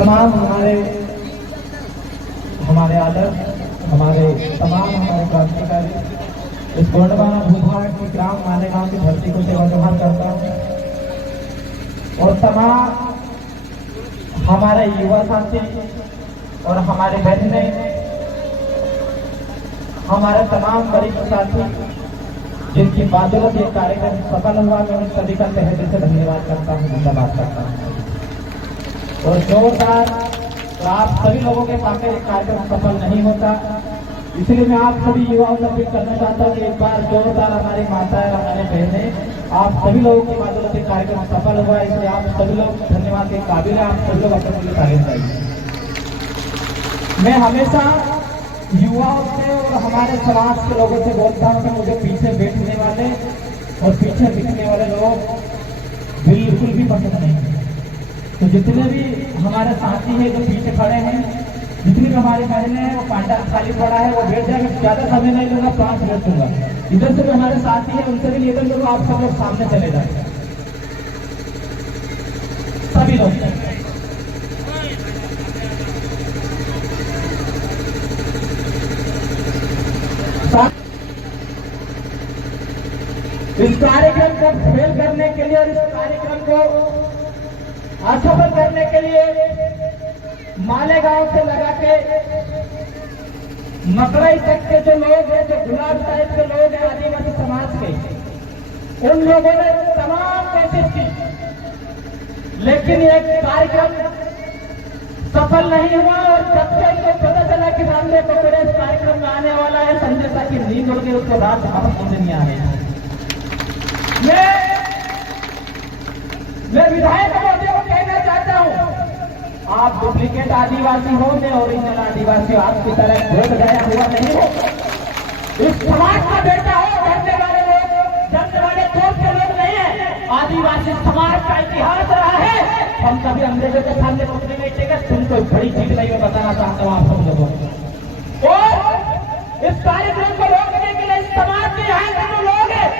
तमाम हमारे आदर्श, हमारे क्रांतिकारी इस गोंडवाना भूभाग की ग्राम मालेगांव की धरती को सेवा जोहार करता हूँ। और तमाम हमारे युवा साथी और हमारे बहने, हमारे तमाम वरिष्ठ साथी जिनकी बदौलत ये कार्यक्रम सफल हुआ, मैं उन सभी का तहे दिल से धन्यवाद करता हूँ, धन्यवाद करता हूँ। और जोरदार आप सभी लोगों के साथ ये कार्यक्रम सफल नहीं होता, इसलिए मैं आप सभी युवाओं से अपील करना चाहता हूँ कि एक बार जोरदार हमारी माताएं, हमारे बहनें, आप सभी लोगों की बदौलत ये कार्यक्रम सफल हुआ, इसलिए आप सभी लोग धन्यवाद के काबिल हैं। आप सभी लोग अपने लिए तारीफ करिए। मैं हमेशा युवाओं से और हमारे समाज के लोगों से बोलता हूं कि मुझे पीछे बैठने वाले और पीछे दिखने वाले लोग बिल्कुल भी पसंद नहीं। तो जितने भी हमारे साथी हैं जो पीछे खड़े हैं, जितनी भी हमारी बहनें हैं, वो पांडा खाली पड़ा है, वो बैठ जाएगा। ज्यादा समय नहीं लूंगा, 5 मिनट दूंगा। इधर से भी हमारे साथी हैं, उनसे भी निवेदन करूंगा, आप सब लोग सामने चले जाए, सभी लोग। इस कार्यक्रम को फेल करने के लिए और इस कार्यक्रम को असफल करने के लिए मालेगांव से लगा के मकड़ई तक के जो लोग हैं, जो गुलाब टाइप के लोग हैं आदिवासी समाज के, उन लोगों ने तमाम कोशिश की, लेकिन ये कार्यक्रम सफल नहीं हुआ। और जब से उनको पता चला कि सामने को मेरे इस कार्यक्रम में आने वाला है, संजय सा की नींद उड़ गई, उसको रात वापस मुझे नहीं आ रही। मैं विधायक महोदय को कहना चाहता हूं, आप डुप्लीकेट आदिवासी हो, मैं ओरिजिनल आदिवासी, आपकी तरह घोट गया हुआ नहीं हो। इस समाज का बेटा हो, जानने वाले लोग, जानने वाले कोर्ट के लोग नहीं है। आदिवासी समाज का इतिहास रहा है। हम कभी अंग्रेजों के सामने रोकने में टिकट, तुमको बड़ी चीज नहीं मैं बताना चाहता हूँ आप सब लोगों को। और इस कार्यक्रम को रोकने के लिए इस समाज के यहाँ के जो लोग हैं,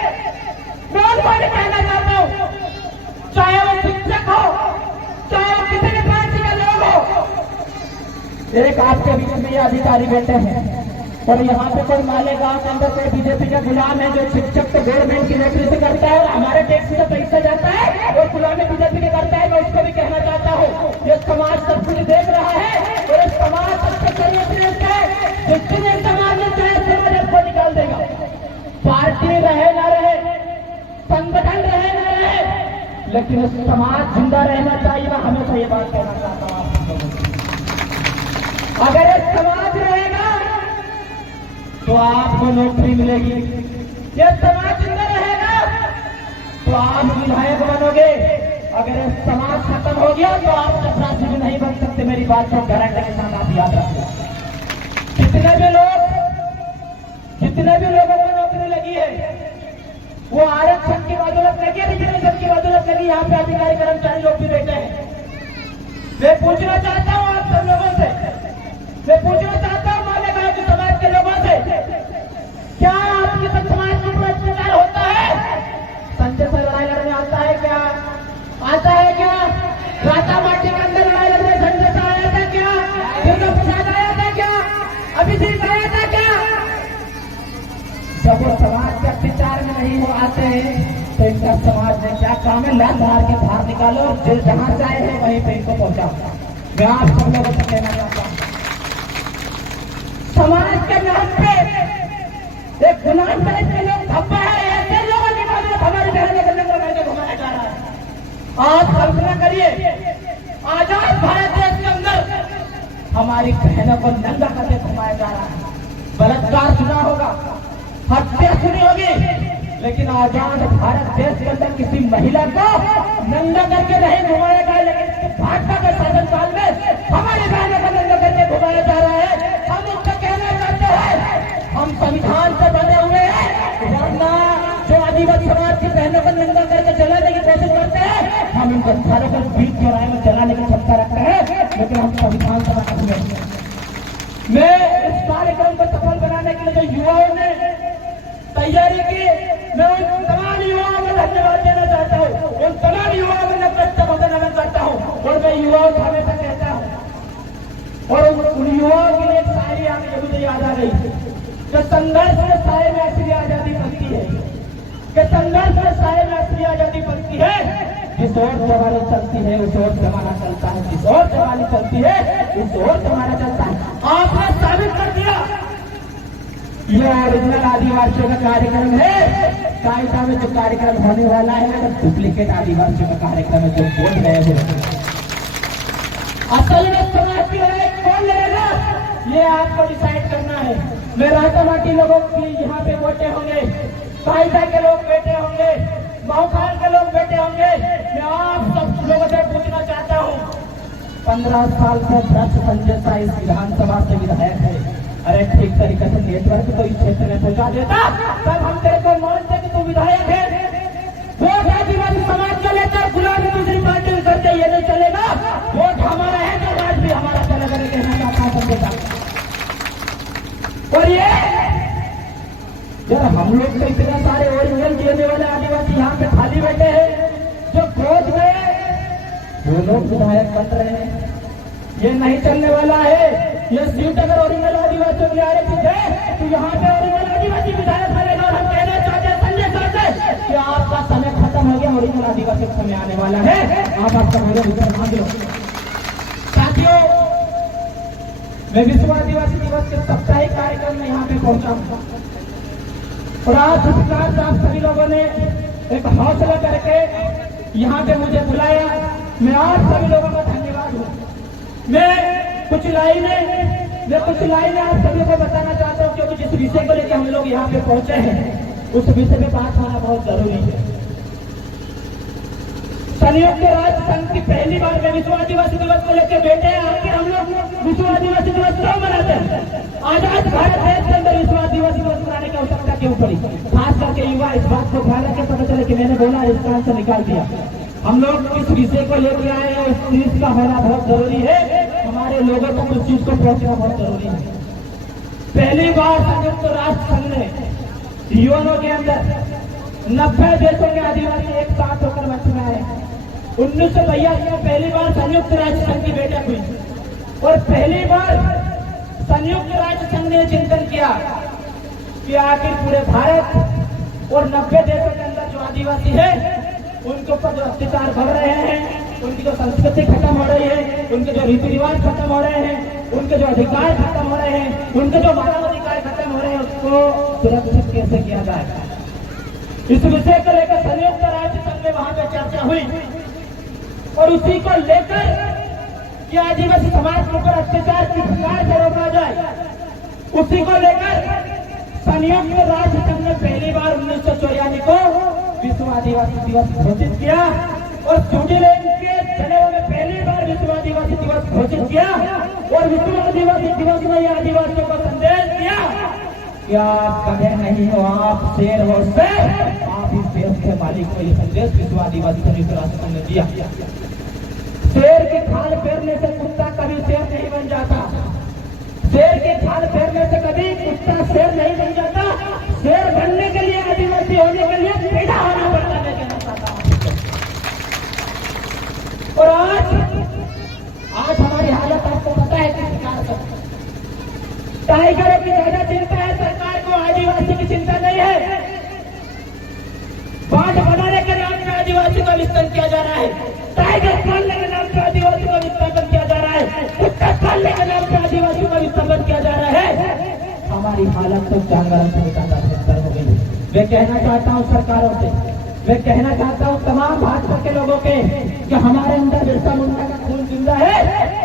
मैं उनको कहना चाहता हूँ, चाहे वो शिक्षक हो, चाहे वो किसी भी पार्टी का लोग हो, एक आपके बीच में ये अधिकारी बैठे हैं और यहाँ पे कोई मालेगांव के अंदर कोई बीजेपी का गुलाम है जो शिक्षक तो गवर्नमेंट की नौकरी से करता है और हमारे टैक्स से पैसा जाता है और गुलामी बीजेपी के करता है। मैं उसको भी कहना चाहता हूँ, ये समाज सब कुछ देख रहा है और इस समाज सबसे सर्वश्रेष्ठ है। जितने समाज में चाहे समाज आपको निकाल देगा, पार्टी रहे ना रहे, संगठन रहे ना रहे, लेकिन उस समाज जिंदा रहना चाहिए। मैं हमेशा ये बात कहना चाहता हूँ, अगर ये समाज रहेगा तो आपको नौकरी मिलेगी, ये समाज जिंदा रहेगा तो आप विधायक बनोगे। अगर ये समाज खत्म हो गया तो आप चपरासी भी नहीं बन सकते। मेरी बात को गारंटी के साथ आप याद रखिए। जितने भी लोगों को नौकरी लगी है वो आरक्षण की बदौलत लगी है, रिजर्वेशन की बदौलत लगी। यहाँ पे अधिकारी कर्मचारी लोग भी बैठे हैं। मैं पूछना चाहता हूँ आप सब लोगों से, मैं पूछना चाहता हूँ मालेगांव के समाज के लोगों से, क्या आपके सब समाज के ऊपर अत्याचार होता है? संजय से लड़ाई लड़ने आता है क्या? आता है क्या? राता माटी के अंदर लड़ाई लड़ने संजय से आया था क्या? दुर्गा प्रसाद आया था क्या? अभिषेक आया था क्या? जब वो समाज के अत्याचार में नहीं हो आते हैं तो इनका समाज में क्या काम है? लात मार के बाहर निकालो और जिस जहां से आए हैं वहीं पे इनको पहुंचाओ। मैं आप सब लोगों से कहना चाहता हूँ, समाज के नाम पे एक गुलाम टाइप के लोग धब्बा है, ऐसे लोगों की मदद हमारी बहनों को नंगा करके घुमाया जा रहा है। आप कल्पना करिए, आजाद भारत देश के अंदर हमारी बहनों को नंगा करके घुमाया जा रहा है। बलात्कार सुना होगा, हत्या सुनी होगी, लेकिन आजाद भारत देश के अंदर किसी महिला को नंगा करके नहीं घुमाया गया। लेकिन भाजपा के शासनकाल में हमारी बहनों को नंगा करके घुमाया जा रहा है। हम उसका कहना चाहते हैं, हम संविधान से बने हुए हैं, वरना जो आदिवासी समाज की बहनों को नंगा करके जलाने की कोशिश करते हैं, हम इनको सारों को बीच चौराहे में जलाने की क्षमता रखते हैं, लेकिन हम संविधान से बने हुए हैं। मैं इस कार्यक्रम को सफल बनाने के लिए जो युवाओं ने तैयारी की, मैं उन तमाम युवाओं को धन्यवाद देना चाहता हूँ, उन तमाम युवाओं को नमस्कार करता हूँ और मैं युवाओं को हमेशा कहता हूँ, संघर्ष के साए में असली आजादी बनती है, कि संघर्ष के साए में असली आजादी बनती है। जिस ओर जमाना चलती है उस ओर जमाना चलता है, जिस ओर जमाना चलती है उस ओर जमाना चलता है। आपने साबित कर दिया ये ओरिजिनल आदिवासियों का कार्यक्रम है। कायदा में जो कार्यक्रम होने वाला है अगर डुप्लीकेट आदिवासियों का कार्यक्रम है जो बोल रहे हो, असल में समाज की राइट कौन लेगा ये आपको डिसाइड करना है। मैं रातामाटी लोगों की यहाँ पे बैठे होंगे, कायदा के लोग बैठे होंगे, माहौखाल के लोग बैठे होंगे। मैं आप सब लोगों से पूछना चाहता हूँ, 15 साल से भ्रष्ट संजय शाह इस विधानसभा से विधायक है। अरे ठीक तरीके से नेटवर्क तो इस क्षेत्र में पहुंचा देता तब हम तेरे को मानते कि तू विधायक है। वोट आदिवासी समाज को लेकर गुलामी दूसरी पार्टी में करते ये नहीं चलेगा। वोट हमारा है तो राज भी हमारा चलेगा, कहना चाहता हूं समझेगा। और ये जब हम लोग तो इतने सारे ओरिजिनल देने वाले आदिवासी यहाँ पे खाली बैठे हैं, जो खोज गए वो लोग विधायक बन रहे हैं। ये नहीं चलने वाला है। ये सीट अगर ओरिजिनल आदिवासियों के लिए आरक्षित है तो यहाँ पे ओरिजिनल आदिवासी विधायक बनेगा। और हम कहना चाहते हैं संजय सर कि आपका समय खत्म हो गया, ओरिजिनल आदिवासी का समय आने वाला है। आप आपका मेरे विचार मांग लो। साथियों, मैं विश्व आदिवासी दिवस के साप्ताहिक कार्यक्रम में यहाँ पे पहुंचा हूँ और आज सरकार से आप सभी लोगों ने एक हौसला करके यहाँ पे मुझे बुलाया। मैं आप सभी लोगों का धन्यवाद हूँ। मैं कुछ लाइनें आप सभी को बताना चाहता हूँ, क्योंकि जिस विषय को लेकर हम लोग यहाँ पे पहुंचे हैं उस विषय पे बात होना बहुत जरूरी है। संयुक्त राष्ट्र संघ की पहली बार में विश्व आदिवासी दिवस को लेकर बैठे हैं। आखिर हम लोग विश्व आदिवासी दिवस क्यों मनाते हैं? आजाद भारत देश के अंदर विश्व आदिवासी दिवस मनाने की आवश्यकता क्यों पड़ी? खास करके युवा इस बात को ख्याल रखे, पता चले कि मैंने बोला इस कान से निकाल दिया। हम लोग इस विषय को लेकर आए हैं, उस चीज का होना बहुत जरूरी है। हमारे लोगों तक उस चीज को पहुंचना बहुत जरूरी है। पहली बार संयुक्त राष्ट्र संघ ने यूएनओ के अंदर 90 देशों के आदिवासी एक साथ होकर मंच में आए। 1982 में पहली बार संयुक्त राष्ट्र संघ की बैठक हुई और पहली बार संयुक्त राष्ट्र संघ ने चिंतन किया कि आखिर पूरे भारत और 90 देशों के अंदर जो आदिवासी है उनके ऊपर जो अत्याचार बढ़ रहे हैं, उनकी जो संस्कृति खत्म हो रही है, उनके जो रीति रिवाज खत्म हो रहे हैं, उनके जो अधिकार खत्म हो रहे हैं, उनके जो मानव अधिकार खत्म हो रहे हैं, उसको सुरक्षित कैसे किया जाए, इस विषय को लेकर संयुक्त राष्ट्र संघ में वहां पर चर्चा हुई। और उसी को लेकर कि आदिवासी समाज के ऊपर अत्याचार किस प्रकार से रोका जाए, उसी को लेकर संयुक्त राष्ट्र संघ ने पहली बार 1984 को विश्व आदिवासी दिवस घोषित किया और स्विट्जरलैंड के जनेवा में पहली बार विश्व आदिवासी दिवस घोषित किया। और विश्व आदिवासी दिवस में यह आदिवासियों को संदेश दिया कि आप कभी नहीं हो, आप शेर हो, शेर, आप इस देश के मालिक को। यह संदेश विश्व आदिवासी संयुक्त राष्ट्र संघ ने दिया। शेर की खाल फेरने से कुत्ता कभी शेर नहीं बन जाता, शेर की खाल फेरने से कभी कुत्ता शेर नहीं बन जाता। शेर बनने के लिए, आदिवासी होने के लिए पैदा होना पड़ता है, कहना चाहता हूं। और आज हमारी हालत आपको पता है किस प्रकार से। टाइगरों की ज्यादा चिंता है सरकार को, आदिवासी की चिंता नहीं है। बांध बनाने के नाम पे आदिवासी का विस्तार किया जा रहा है, टाइगर पालने के नाम पे आदिवासी का विस्तार किया जा रहा है, कुत्ता पालने के नाम पे आदिवासी का विस्तार किया जा रहा है। हमारी हालत तो जानवरों से भी ज्यादा बेहतर हो गई। मैं कहना चाहता हूँ सरकारों से, मैं कहना चाहता हूँ तमाम भाजपा के लोगों के कि हमारे अंदर बिरसा मुंडा का खून जिंदा है।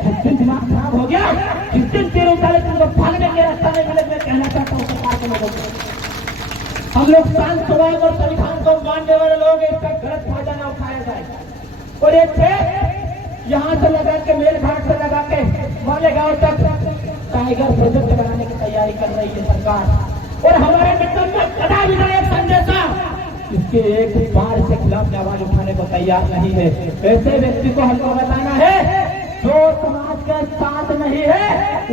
जिस दिन दिमाग खराब हो गया, जिस दिन तीर उठाले तुमको भागने के रास्ता नहीं मिले, मैं कहना चाहता हूँ सरकार के लोगों को, हम लोग शांत स्वभाव और संविधान को मानने वाले लोग, इसका गलत फायदा न उठाया जाए। और एक थे यहाँ से लगा के मेल घाट से लगा के मालेगांव तक टाइगर प्रोजेक्ट बनाने की तैयारी कर रही है सरकार। और हमारे निकम्मा कड़ा विधायक संजय शाह इसके एक बार से खिलाफ आवाज उठाने को तैयार नहीं है। ऐसे व्यक्ति को हमको बताना है जो समाज के साथ नहीं है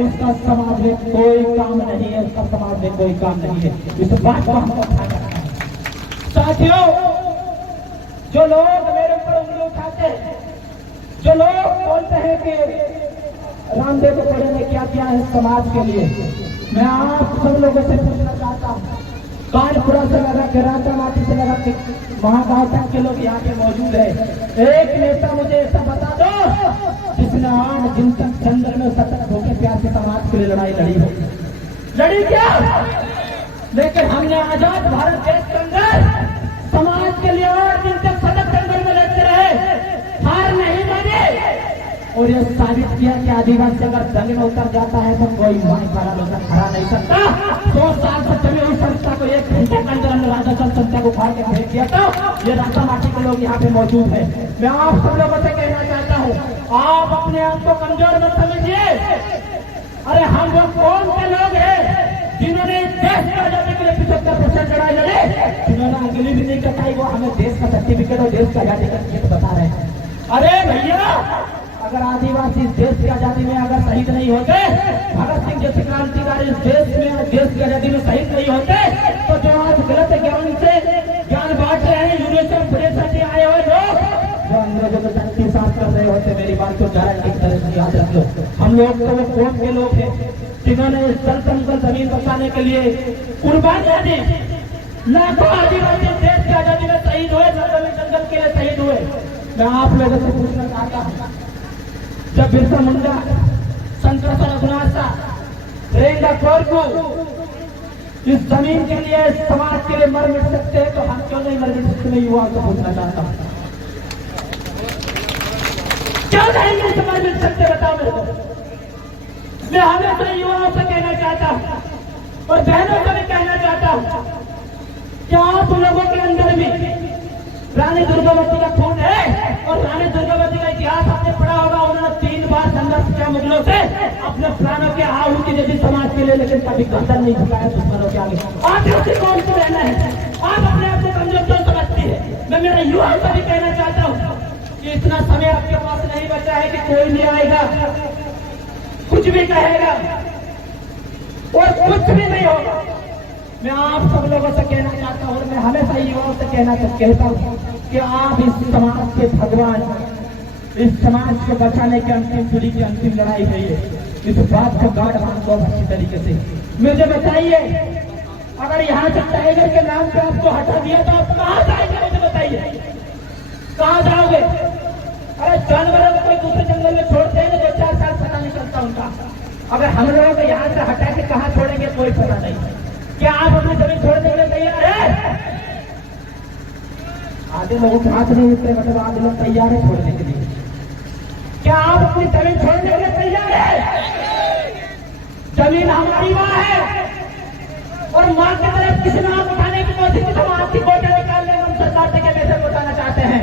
उसका समाज में कोई काम नहीं है, उसका समाज में कोई काम नहीं है। इस बात को हमको ध्यान रखना है। साथियों, जो लोग मेरे ऊपर उंगली उठाते हैं, जो लोग बोलते हैं कि रामदेव गोड़े ने क्या किया है समाज के लिए, मैं आप सब लोगों से पूछना चाहता हूँ, कानपुरा से लगा के राजा माटी से लगा के महागांव तक के लोग यहाँ पे मौजूद है। एक नेता मुझे ऐसा बता दो जिसने आम जनता के अंदर में सतत होकर प्यार के समाज के लिए लड़ाई लड़ी हो। लड़ी क्या? लेकिन हमने आजाद भारत देश के अंदर समाज के लिए और दिन तक सतत जंगल में लड़ते रहे, हार नहीं माने और ये साबित किया कि आदिवासी अगर जंग में उतर जाता है तो कोई माई पारा लोग खड़ा नहीं सकता। 100 साल से चले हुई संस्था को 1 घंटे के अंदर हमने राजा संस्था को उखाड़ के फेंक दिया था। ये राजा माटी के लोग यहाँ पे मौजूद है। मैं आप सब लोगों से कहना चाहता हूँ, आप अपने आप को कमजोर मत समझिए। अरे हम लोग कौन से लोग हैं जिन्होंने देश की आजादी के लिए 75% लड़ाई लड़े, जिन्होंने अंगुली भी नहीं कटाई, वो हमें देश का सर्टिफिकेट और देश की आजादी का टिकट बता रहे हैं। अरे भैया, अगर आदिवासी देश की आजादी में अगर शहीद नहीं होते, भगत सिंह जैसे क्रांतिकारी देश में देश की आजादी में शहीद नहीं होते, तो जो आज गलत ज्ञान से ज्ञान बांट रहे हैं यूरोप प्रेस से आए हुए लोग, जो अंग्रेजों को तनकी साफ कर रहे होते, मेरी बात को गारंटी की तरह से याद रख लो। हम लोग तो वो कौन के लोग हैं जिन्होंने सल्तनत जमीन बचाने के लिए कुर्बानियां दी। लाखों आदिवासी देश की आजादी में शहीद हुए, जंगल के लिए शहीद हुए। मैं आप लोगों से पूछना चाहता हूँ, जब बिरसा मुंडा, शंकर रघुनाथ, रेंगा कोरकू इस जमीन के लिए, समाज के लिए मर मिट सकते हैं, तो हम क्यों नहीं मर मिट सकते? मैं युवाओं से पूछना चाहता हूँ, क्यों नहीं मर मिट सकते? बताओ मेरे को। मैं हमेशा युवाओं से कहना चाहता हूँ और बहनों से भी कहना चाहता हूँ, क्या आप लोगों के अंदर भी रानी दुर्गावती का खून है? और रानी दुर्गावती का इतिहास आपने पढ़ा होगा, उन्होंने 3 बार संघर्ष किया मुगलों से, अपने प्राणों के आहुति दे दी समाज के लिए, लेकिन कभी गर्दन नहीं झुकाया दुश्मनों के आगे। आप उसी कौन से रहना है? आप अपने आप को कमजोर क्यों समझती है? मैं मेरे युवाओं से भी कहना चाहता हूँ कि इतना समय आपके पास नहीं बचा है कि कोई नहीं आएगा, कुछ भी कहेगा और कुछ भी नहीं होगा। मैं आप सब लोगों से कहना चाहता हूँ और मैं हमेशा युवाओं से कहता हूँ कि आप इस समाज के भगवान, इस समाज को बचाने के अंतिम पीढ़ी की अंतिम लड़ाई हुई है। इस बात को गार्ड मानते अच्छी तरीके से। मुझे बताइए, अगर यहाँ से टाइगर के नाम पे आपको हटा दिया तो आप कहाँ जाएंगे? मुझे बताइए, कहाँ जाओगे? अरे जानवरों को कोई दूसरे जंगल में छोड़ते हैं तो 2-4 साल पता नहीं चलता उनका। अगर हम लोगों को यहाँ से हटा के कहाँ छोड़ेंगे कोई पता नहीं। क्या आप अपनी जमीन छोड़ने के लिए तैयार है? आधे लोगों के हाथ नहीं उतरे, मतलब आधे लोग तैयार है छोड़ने के लिए। क्या आप अपनी जमीन छोड़ने के लिए तैयार है? जमीन हमारी माँ है और माँ की तरफ किसी नाम उठाने की कोशिश की तो माँ की कोटा निकालने में हम सरकार से क्या मैसेज बताना चाहते हैं?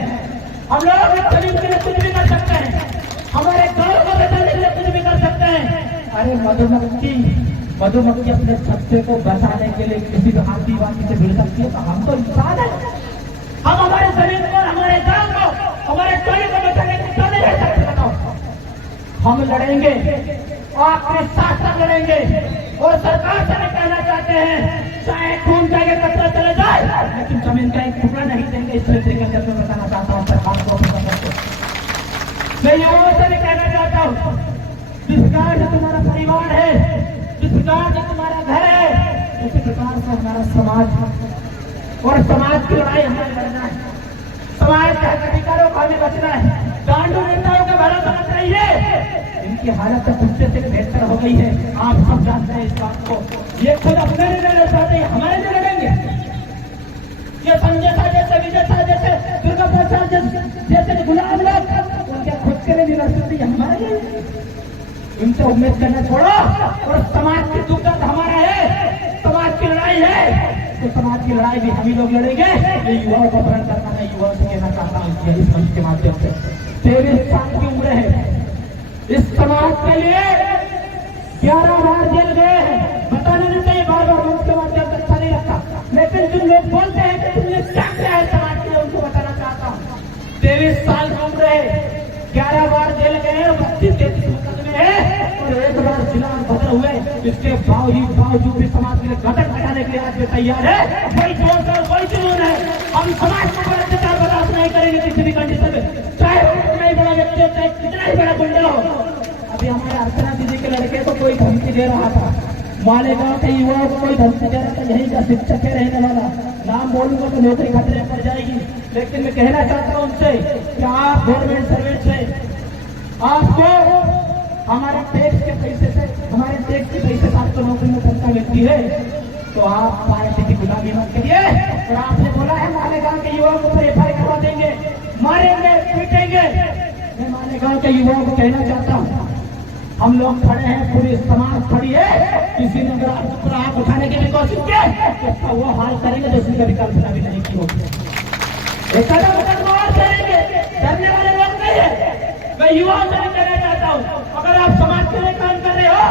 हम लोग जमीन के लिए कुछ भी कर सकते हैं, हमारे गांव को बचाने के लिए कुछ भी कर सकते हैं। अरे मधुमक्खी अपने छत्ते को बचाने के लिए किसी भी आदिवासी से भिड़ सकती है, तो हम तो इंसान है। हम हमारे जमीन को, हमारे गांव को, हमारे टोले को बचाने के लिए क्यों नहीं रह सकते? बताओ। हम लड़ेंगे, आखिरी सांस तक लड़ेंगे और सरकार से भी कहना चाहते हैं, चाहे खून जाके कचरा चले जाए, लेकिन जमीन का एक टुकड़ा नहीं देंगे। इस तरीके के मैं बताना चाहता हूँ सरकार को। मैं युवाओं से भी कहना चाहता हूँ, जिस प्रकार से तुम्हारा परिवार है, जिस प्रकार से तुम्हारा घर है, उसी प्रकार से हमारा समाज और समाज की लड़ाई हमें लड़ना है। समाज के अधिकारों को हमें बचना है। गांडू नेताओं का भरोसा मत रहिए, इनकी हालत तो कुत्ते से बेहतर हो गई है। आप सब जानते हैं इस बात को। ये खुद अपने लिए लड़ना चाहते हैं, हमारे लिए लड़ेंगे। ये संजय शाह जैसे, विजय शाह जैसे, दुर्गा प्रसाद जैसे गुलाम लोग उनके खुद के लिए नहीं लड़ सकते, हमारे लिए। इनसे उम्मीद करना छोड़ो और समाज की दुख दर्द हमारा है, समाज की लड़ाई है, तो समाज की लड़ाई भी हम ही लोग लड़ेंगे। ये युवाओं को प्रण करना है, युवाओं से कहना चाहता हूँ इस मंच के माध्यम से। 23 साल की उम्र है, इस समाज के लिए 11 बार जेल गए हैं। बताना नहीं चाहिए बार बार मंच के माध्यम से, अच्छा नहीं लगता, लेकिन जो लोग बोलते हैं कि तुमने क्या किया है समाज के लिए, उनको बताना चाहता हूँ। 23 साल की उम्र है, 11 बार जेल गए, 32-33 मुकदमे हैं और 1 बार जिला बदल हुए। इसके बावजूद भी समाज के लिए गठन हटाने के लिए आज तैयार है। वही जोश और वही जुनून है। हम समाज को अत्याचार बर्दाश्त नहीं करेंगे किसी भी कंडीशन में, चाहे कितना ही बड़ा व्यक्ति हो, चाहे कितना ही बड़ा गुंडा हो। अभी हमारे अर्चना दीदी के लड़के को कोई धमकी दे रहा था, मालेगांव के युवाओं को कोई धमकी दे रहा था, यहीं का शिक्षक है रहने वाला, नाम बोलूंगा तो नौकरी खतरे पड़ जाएगी। लेकिन मैं कहना चाहता हूं उनसे कि आप गवर्नमेंट सर्वेंट से, आपको हमारे टैक्स के पैसे से, हमारे टैक्स के पैसे से आपको नौकरी में तनख्वाह मिलती है, तो आप पार्टी की गुलामी मत करिए। और आपने बोला है मालेगांव के युवाओं को एफआईआर करवा देंगे, मारेंगे, पीटेंगे। मैं मालेगांव के युवाओं को कहना चाहता हूँ, हम लोग खड़े हैं, पूरी समाज खड़ी है। किसी ने अगर आपको आंख उठाने की भी कोशिश की तो वो हाल करेंगे जिसकी कभी कल्पना भी नहीं की होगी। एक कदम और करेंगे, डरने वाले लोग नहीं है। मैं युवाओं से भी कहना चाहता हूँ, अगर आप समाज के लिए काम कर रहे हो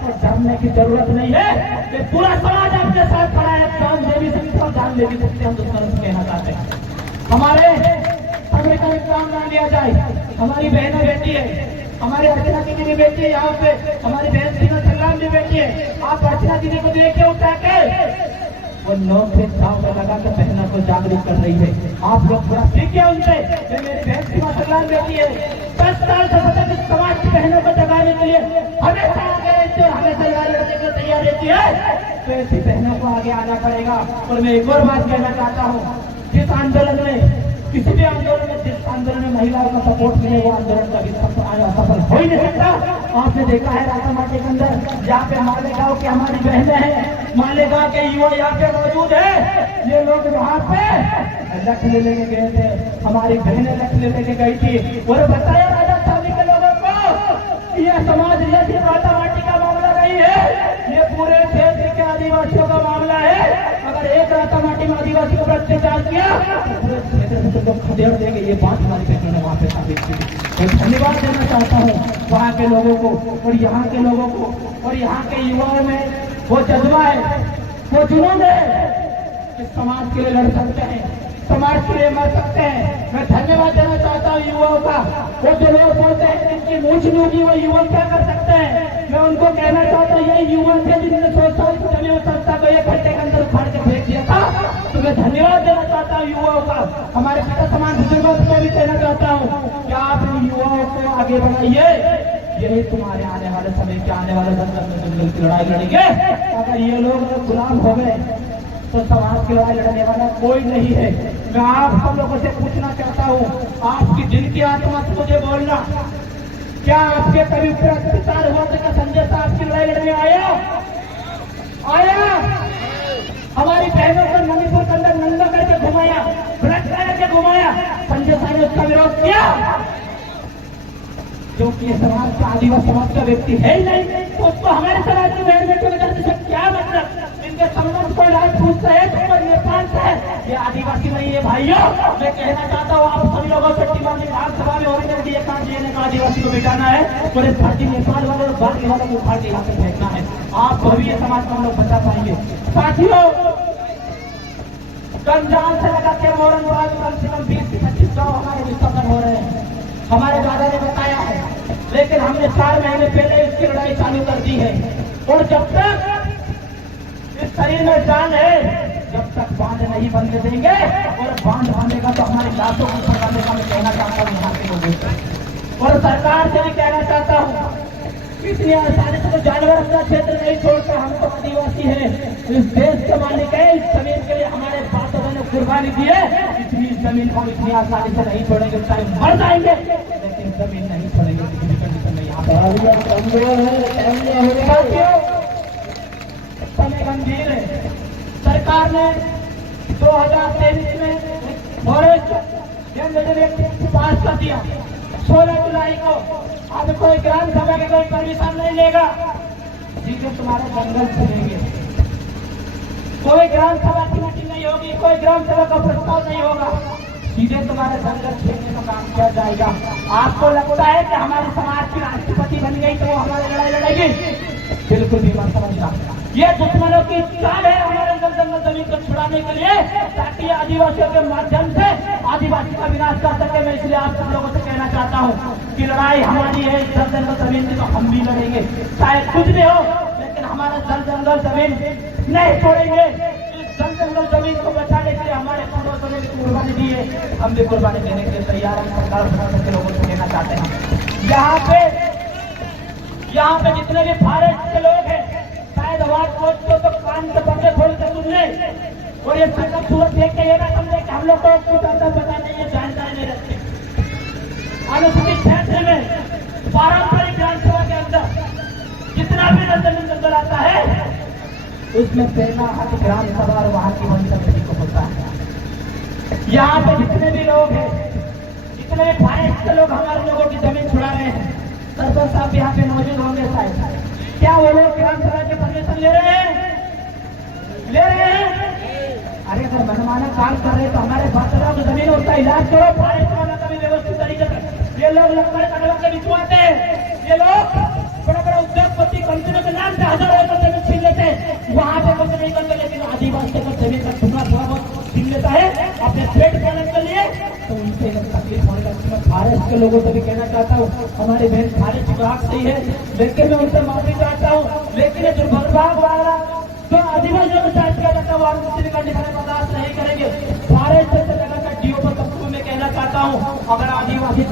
तो डरने की जरूरत नहीं है, कि पूरा समाज आपके साथ खड़ा है। जान दे भी सकते हो, जान ले भी सकते हैं, हम दुश्मनों से कहना चाहते हैं। हमारे हमने का काम ना लिया जाए, हमारी बहनें बेटी है, हमारी अर्चना दीदी की बेटी है, यहाँ पे हमारी बहन सीमा सल्लाम की बेटी है। आप अर्चना दीदी को देखिए, उठा के वो 9 से दाव में लगा कर बहनों को जागरूक कर रही है। आप लोग थोड़ा सीखिए उनसे। मेरी बहन सीमा सल्लाम बेटी है, 10 साल से सतत समाज की बहनों को जगाने के लिए हमेशा आगे रहती है, हमेशा लड़ाई लड़ने के तैयार रहती है। तो ऐसी बहनों को आगे आना पड़ेगा। और मैं एक और बात कहना चाहता हूँ, जिस आंदोलन में, किसी भी आंदोलन में, जिस आंदोलन में महिलाओं का सपोर्ट मिले, वो आंदोलन कभी सफल हो ही नहीं सकता। आपने देखा है रातामाटी के अंदर, जहाँ पे मालेगांव की हमारी बहनें हैं, मालेगांव के युवा यहाँ पे मौजूद है। ये लोग वहाँ पे लठ लेने गए थे, हमारी बहनें लठ लेने गई थी। और बताया राजा साहब के लोगों को, ये समाज ये सिर्फ रातामाटी का मामला नहीं है, ये पूरे क्षेत्र के आदिवासियों का मामला है। अगर एक रातामाटी में आदिवासी को अत्याचार किया तो पूरे क्षेत्र में तो लोग खदेड़ देंगे। ये बात हमारी बहनों ने वहाँ पे साबित की। मैं धन्यवाद देना चाहता हूँ वहाँ के लोगों को और यहाँ के लोगों को, और यहाँ के युवाओं में वो जज्बा है, वो जुनून है कि समाज के लिए लड़ सकते हैं, समाज के लिए मर सकते हैं। मैं धन्यवाद देना चाहता हूँ युवाओं का। वो जो लोग बोलते हैं जिनकी मूछ लूंगी, वो युवा क्या कर सकते हैं, मैं उनको कहना चाहता हूँ, ये युवा थे जिनने 100 साल चली हुई संस्था को 1 घंटे के अंदर उखाड़ के फेंक दिया था। तो मैं धन्यवाद देना चाहता हूँ युवाओं का। हमारे पिता समान बुजुर्गों को भी कहना चाहता हूँ कि आप इन युवाओं को आगे बढ़ाइए। यही तुम्हारे आने वाले समय के आने वाले जंगल की लड़ाई लड़ेंगे। अगर ये लोग गुलाम हो गए तो समाज की लड़ाई लड़ने वाला कोई नहीं है। मैं आप सब लोगों से पूछना चाहता हूँ, आपकी दिल की आत्मा से मुझे बोलना, क्या आपके कभी अत्याचार हुआ था? संजय साहब की लड़ाई लड़ने आया? हमारी बहनों को मणिपुर के अंदर नंगा करके घुमाया, ब्लड करके घुमाया, संजय साहब ने उसका विरोध किया? क्योंकि ये समाज का, आदिवासी समाज का व्यक्ति है ही नहीं, तो उसको हमारे समाज की बहन बेटियों के दर्द से क्या मतलब? इनके संबंध कोई राजपूत से है, कोई नेपाल से है, ये आदिवासी नहीं है भाइयों। मैं कहना चाहता हूँ आप सभी लोगों से, विधानसभा में औरंगजेब ये काम लेने का आदिवासी को बिठाना है, और इस भारतीय नेपाल वाले और बाकी वालों को उखाड़ के यहाँ से फेंकना है। आप कभी ये समाज को हम लोग बचा पाएंगे। साथियों, गंजान से लगा के मोरंगबाद कम से कम 20 से 25 गाँव हमारे विस्थापन हो रहे हैं, हमारे दादा ने बताया है। लेकिन हमने 4 महीने पहले इसकी लड़ाई चालू कर दी है। और जब तक इस शरीर में जान है, जब तक बांध नहीं बंद देंगे, और बांध बांधेगा तो हमारी लाशों को फंसाने का मैं कहना चाहता हूँ यहाँ के लोगों से। और सरकार से भी कहना चाहता हूँ, इतनी आसानी से तो जानवर अपना क्षेत्र नहीं छोड़ता। हम तो आदिवासी है, इस देश के मालिक है, इस जमीन के लिए हमारे बापों ने कुर्बानी दी है। इतनी जमीन को इतनी आसानी से नहीं छोड़ेंगे, चाहे मर जाएंगे, लेकिन जमीन नहीं छोड़ेंगे किसी भी कंडीशन में। यहाँ समय गंभीर है। सरकार ने 2023 में फॉरेस्ट पास कर दिया 16 जुलाई को। अब कोई ग्राम सभा के कोई परमिशन नहीं लेगा, सीधे तुम्हारे जंगल चलेंगे। कोई ग्राम सभा की मीटिंग नहीं होगी, कोई ग्राम सभा का प्रस्ताव नहीं होगा, सीधे तुम्हारे जंगल छीनने का काम किया जाएगा। आपको लगता है कि हमारे समाज की राष्ट्रपति बन गई तो वो हमारी लड़ाई लड़ेगी? बिल्कुल भी मत समझना। ये दुश्मनों की चाल है हमारे जंगल जमीन को छुड़ाने के लिए, ताकि आदिवासियों के माध्यम से आदिवासी का विनाश कर सके। मैं इसलिए आप सब लोगों से कहना चाहता हूँ कि लड़ाई हमारी है, जंगल जमीन की तो हम भी लड़ेंगे, चाहे कुछ भी हो, लेकिन हमारा जंगल जमीन नहीं छोड़ेंगे। इस जंगल जमीन को बचाने के लिए हमारे पूर्वजों ने भी कुर्बानी दी है, हम भी कुर्बानी देने के लिए तैयार हैं। सरकार के लोगों से कहना चाहते हैं, यहाँ पे जितने भी फॉरेस्ट के लोग हैं, शायद सवाल पूछते तो कान से पकड़े खोल के सुन ले। और ये सब सूरत देख के ये ना समझे कि हम लोग को कुछ आता पता नहीं है, जानकारी नहीं रखते। अनुसूचित क्षेत्र में पारंपरिक विधानसभा के अंदर जितना भी नजर आता है उसमें प्रेरणा हर ग्राम सभा और वहां की मंत्री को होता है। यहाँ पे जितने भी लोग हैं, जितने भी फॉरेस्ट के लोग हमारे लोगों की जमीन छुड़ा रहे हैं, सरपंच साहब यहाँ पे मौजूद होंगे शायद, क्या वो लोग ग्राम सभा के परमिशन ले रहे हैं? ले रहे हैं? अरे अगर मनमाना काम कर रहे तो हमारे बातों को जमीन उसका इलाज करो, फॉरेस्ट वाला कभी व्यवस्थित तरीके से। ये लोग लकड़ कटवा के बिछवाते हैं, ये लोग बड़ा बड़ा उद्योगपति कंपनियों के नाम से हजारों एकड़ जमीन छीन लेते हैं, वहां पे कुछ नहीं करते, लेकिन आदिवासी को जमीन का टुकड़ा थोड़ा बहुत छीन लेता है अपने पेट पालन के लिए, तो उनसे तकलीफ होने लगती है। फॉरेस्ट के लोगों से भी कहना चाहता हूँ, हमारी बहन फॉरेस्ट विभाग सही है, लेकिन मैं उनसे माफी चाहता हूँ, लेकिन जो बर्बाद वाला जो आदिवासियों को चार्ज किया जाता है वो हम किसी कंडीशन में बर्दाश्त नहीं करेंगे। फॉरेस्ट से लगातार डीओ पर सबको मैं कहना चाहता हूँ, अगर आदिवासी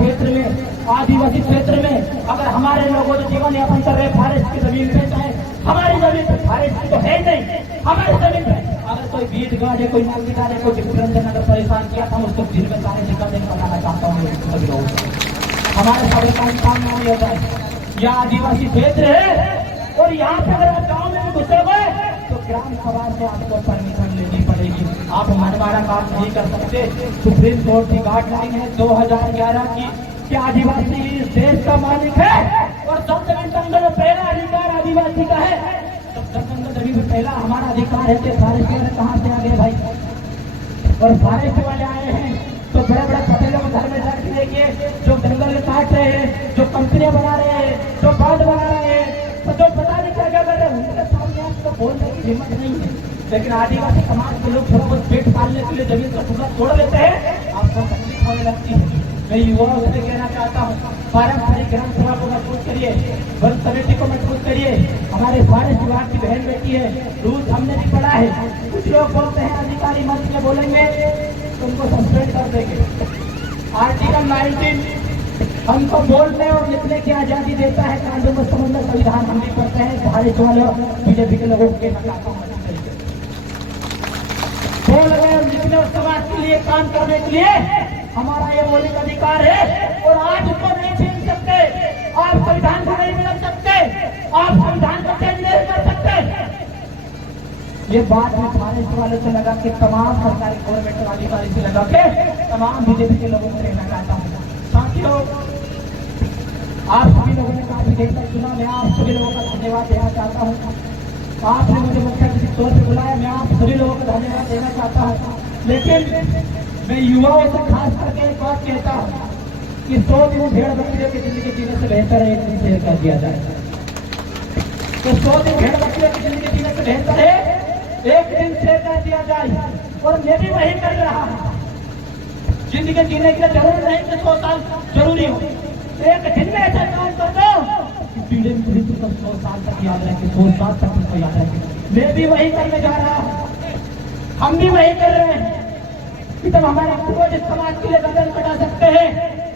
क्षेत्र में अगर हमारे लोगों जो जीवन यापन कर रहे फॉरेस्ट की जमीन पे, चाहे हमारी जमीन पे, फॉरेस्ट की तो है नहीं, हमारी जमीन पे अगर कोई गीत गा दे, कोई नाच गा दे, कोई डिफरेंस अगर परेशान किया था उसको दिन में सारे निकल देने बताना चाहता हूँ। हमारे सारे काम नहीं होता है। यह आदिवासी क्षेत्र है और यहाँ पे अगर आप गाँव में भी घुसेगे तो ग्राम सभा से आपको परमिशन लेनी पड़ेगी। आप मनमाना काम नहीं कर सकते। सुप्रीम कोर्ट की गाइडलाइन है 2011 की कि आदिवासी इस देश का मालिक है और सब जमीन जंगल पहला अधिकार आदिवासी का है। जंगल जमीन में पहला हमारा अधिकार है। फॉरेस्ट वाले कहाँ से आ गए भाई? और फॉरेस्ट वाले आए हैं तो बड़े बड़े पटेलों को घर में जाके देखिए, जो जंगल काट रहे हैं, जो कंपनियां बना रहे हैं, जो बांध बना रहे हैं, तो जो पता नहीं क्या कर रहे हैं, उनके सामने आपको बोलने की हिम्मत नहीं है। लेकिन आदिवासी समाज के लोग थोड़ा बहुत पेट पालने के लिए जमीन का टुकड़ा तोड़ लेते हैं, आपको तकलीफ होने लगती है। मैं युवाओं से कहना चाहता हूँ, पारंपरिक ग्राम सभा को मजबूत करिए, वन समिति को मजबूत करिए। हमारे फॉरेस्ट विभाग की बहन बेटी है, रूल्स हमने भी पढ़ा है। कुछ लोग बोलते हैं अधिकारी मंच में बोलेंगे तो उनको सस्पेंड कर देंगे। आर्टिकल 19 हमको बोलने और लिखने की आजादी देता है, कानून में समझना संविधान हम भी करते हैं। फॉरेस्ट वाले बीजेपी के लोगों के बोल रहे और लिखने और समाज के लिए काम करने के लिए हमारा ये मौलिक अधिकार है और आज उसको नहीं छीन सकते। आप संविधान को नहीं बदल सकते, आप संविधान को चेंज नहीं कर सकते। ये बात मैं फॉरेस्ट वाले से लगा के, तमाम सरकारी गवर्नमेंट अधिकारी से लगा के, तमाम बीजेपी के लोगों को कहना चाहता हूँ, साथियों आप सभी लोगों ने काफी देर तक सुना। मैं आप सभी लोगों का धन्यवाद देना चाहता हूँ। आपने मुझे मुख्य अतिथि के तौर पर बुलाया, मैं आप सभी लोगों का धन्यवाद देना चाहता हूँ। लेकिन मैं युवाओं से खास करके एक बात कहता हूँ कि 100 दिन भेड़ बकरियों की जिंदगी जीने से बेहतर है एक दिन शेर कर दिया जाए। तो 100 दिन भेड़ बकरियों की जिंदगी जीने से बेहतर है एक दिन शेर कर दिया जाए। और मैं भी वही कर रहा हूँ। जिंदगी जीने के लिए जरूर नहीं कि 100 साल जरूरी हो, एक दिन में ऐसा काम कर दो पीढ़ी पीढ़ी को 100 साल तक याद रखे, 100 साल तक उसको याद रखे। मैं भी वही करने जा रहा हूँ, हम भी वही कर रहे हैं कि जब हमारे पूर्वज समाज के लिए गर्दन कटा सकते हैं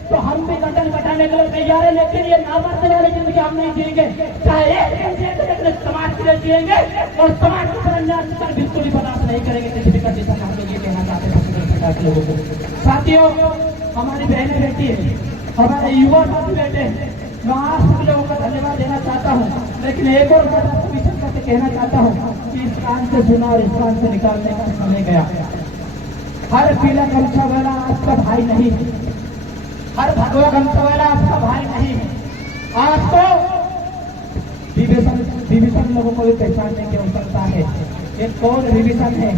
तो हम भी गर्दन कटाने के लिए तैयार है। लेकिन ये नामर्द वाली जिंदगी हम नहीं जिएंगे, चाहे एक दिन समाज के लिए जिएंगे और समाज को अन्याय बिल्कुल ही बर्दाश्त नहीं करेंगे। किसी भी कंडीशन हम लोग ये कहना चाहते हैं लोगों को। साथियों, हमारी बहनें बेटी है, हमारे युवा साथी बैठे हैं, मैं आप सभी लोगों का धन्यवाद देना चाहता हूँ। लेकिन एक और बात आपको से कहना चाहता हूँ कि इस कान से सुना और इस कान से निकालने का समय गया। हर पीला गमछा वाला आपका भाई नहीं, हर भगवा गमछा वाला आपका भाई नहीं। आपको विभीषण लोगों को भी पहचानने की आवश्यकता है। एक कौन विभीषण है?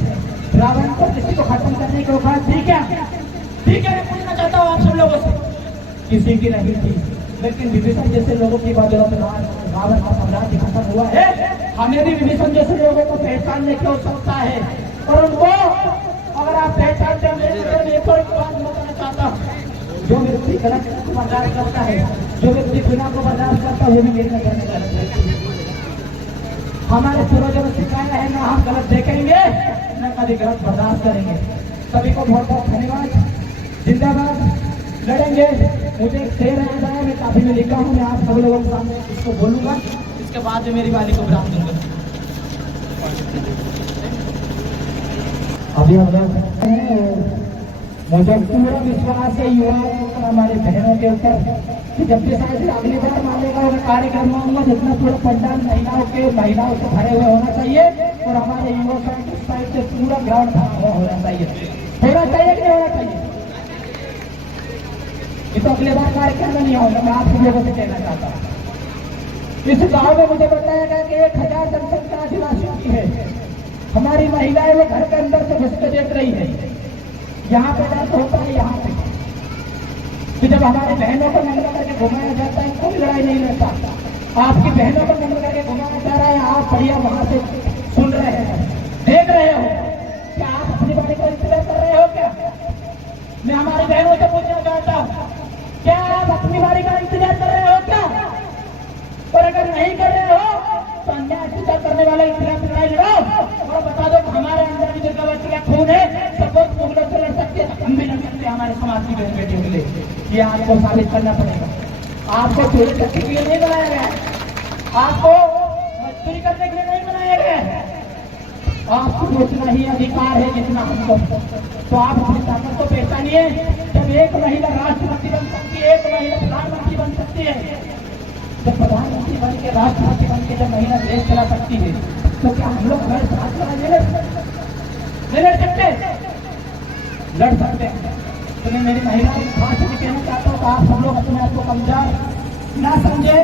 रावण को किसी को खत्म करने की औकात थी क्या? ठीक है, मैं पूछना चाहता हूँ आप सब लोगों से, किसी की नहीं थी। लेकिन विभीषण जैसे लोगों की बदौलत रावण का साम्राज्य खत्म हुआ है। हमें भी विभीषण जैसे लोगों को पहचानने की आवश्यकता है और उनको अगर आप पहचानते हैं, एक और बात बताना चाहता हूँ, जो व्यक्ति गलत को बर्दाश्त करता है, जो व्यक्ति गुनाह को बर्दाश्त करता है, वो भी मेरे नजर में गलत है। हमारे पूर्वजों ने सिखाया है, ना हम गलत देखेंगे न कभी गलत बर्दाश्त करेंगे। सभी को बहुत बहुत धन्यवाद, जिंदाबाद, लड़ेंगे। मुझे एक शेर याद आया, मैं काफी में लिखा हूँ, मैं आप सब लोगों के सामने इसको बोलूंगा, इसके बाद में मेरी वाली को विराम दूंगा। अभी हम लोग मुझे पूरा विश्वास है युवाओं के ऊपर, हमारे बहनों के ऊपर, कि जब भी शायद अगली बार मानेगा और कार्यक्रमों में जितना पूरा पंडाल महिलाओं से भरे हुए होना चाहिए और हमारे युवा साइड से पूरा ग्राउंड भरा हुआ होना चाहिए कि नहीं होना चाहिए? ये तो अगले बार कार्यक्रम में नहीं होगा। मैं आप लोगों से कहना चाहता हूँ, इस गांव में मुझे बताया गया कि 1000 जनसंख्या आदिवासियों की है। हमारी महिलाएं वो घर के अंदर से घुस के देख रही है। यहाँ पे दर्द होता है, यहाँ पे कि जब हमारी बहनों को मंगल करके घुमाया जाता है, कोई लड़ाई नहीं रहता। आपकी बहनों को मंगल करके घुमाया जा रहा है, आप बढ़िया वहां से सुन रहे हैं, देख रहे हो। क्या आप अपनी बारी का इंतजार कर रहे हो? क्या मैं हमारी बहनों से पूछना चाहता हूँ, क्या आप अपनी बारी का इंतजार कर रहे हो क्या? और अगर नहीं कर रहे हो तो अन्याय अत्याचार करने वाले के खिलाफ लड़ाई लड़ो और बता दो हमारे अंदर भी जो गवर्नर का खून है सब लोग मुगलों से लड़ सकते हैं, हम भी लड़ सकते हैं हमारे समाज की बहन बेटियों के लिए। ये आपको साबित करना पड़ेगा। आपको चोरी करने के लिए नहीं बनाया गया है, आपको मजदूरी करने के लिए नहीं बनाया गया है। आपको उतना ही अधिकार है जितना हमको। तो आप अपनी ताकत को पहचानिए। जब एक महिला राष्ट्रपति बन सकती है, एक महिला प्रधानमंत्री बन सकती है, जब प्रधानमंत्री बन के राष्ट्रपति बन के जब महिला देश चला सकती है, तो क्या हम लोग घर साथ नहीं लड़ सकते? लड़ सकते हैं। तो मैं मेरी महिला खास कहना चाहता हूँ, आप सब लोग अपने आप को कमजोर ना समझे।